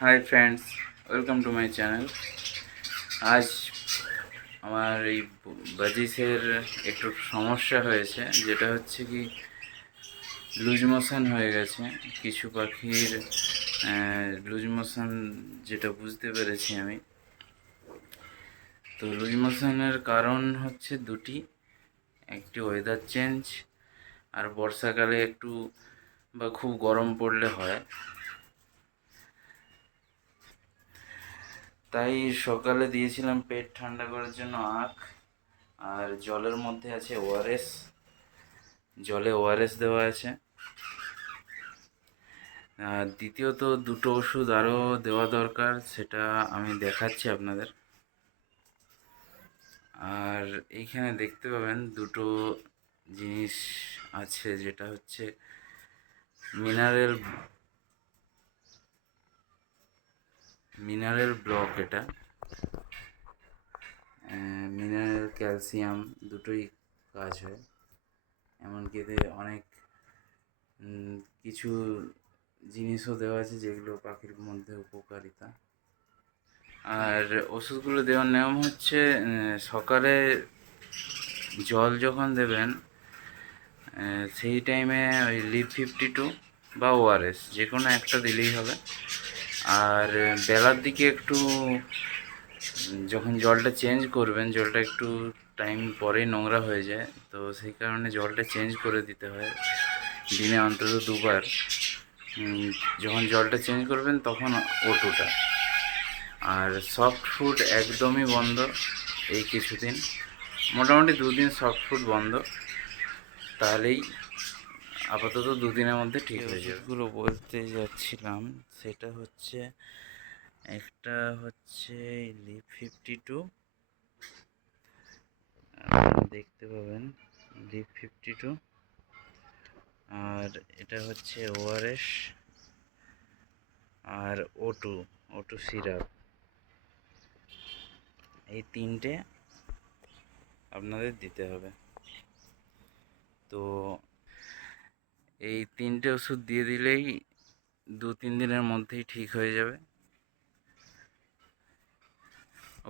Hi friends, welcome to my channel. আজ আমার এই বাজিসের একটু সমস্যা হয়েছে, যেটা হচ্ছে কি লুজ মোশন হয়ে গেছে। কিছু পাখির লুজ মোশন, যেটা বুঝতে পেরেছি আমি। তো লুজ মোশনের কারণ হচ্ছে দুটি। একটি ওয়েদার চেঞ্জ, আর বর্ষাকালে একটু বা খুব গরম পড়লে হয়। তাই সকালে দিয়েছিলাম পেট ঠান্ডা করার জন্য আখ, আর জলের মধ্যে আছে ওআরএস। জলে ওআরএস দেওয়া আছে। আর দ্বিতীয়ত দুটো ওষুধ আরও দেওয়া দরকার, সেটা আমি দেখাচ্ছি আপনাদের। আর এইখানে দেখতে পাবেন দুটো জিনিস আছে, যেটা হচ্ছে মিনারেল মিনারেল ব্লক। এটা মিনারেল ক্যালসিয়াম দুটোই কাজ হয়। এমনকি এতে অনেক কিছু জিনিসও দেওয়া আছে, যেগুলো পাখির মধ্যে উপকারিতা। আর ওষুধগুলো দেওয়ার নিয়ম হচ্ছে, সকালে জল যখন দেবেন সেই টাইমে ওই লিভ 52 বা ওআরএস যে কোনো একটা দিলেই হবে। আর বেলার দিকে একটু যখন জলটা চেঞ্জ করবেন, জলটা একটু টাইম পরেই নোংরা হয়ে যায়, তো সেই কারণে জলটা চেঞ্জ করে দিতে হয় দিনে অন্তত দুবার। যখন জলটা চেঞ্জ করবেন তখন ওটুটা। আর সফট ফুড একদমই বন্ধ এই কিছুদিন, মোটামুটি দুদিন সফট ফুড বন্ধ, তাহলেই আপাতত দুদিনের মধ্যে ঠিক হয়ে যাবে। ওষুধগুলো বলতে যাচ্ছিলাম, সেটা হচ্ছে একটা হচ্ছে লিভ 52, দেখতে পাবেন লিভ 52। আর এটা হচ্ছে ওআরএস, আর ওটু ওটু সিরাপ। এই তিনটে আপনাদের দিতে হবে। তো এই তিনটে ওষুধ দিয়ে দিলেই 2-3 দিনের মধ্যেই ঠিক হয়ে যাবে।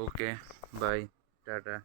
ওকে, বাই, টাটা।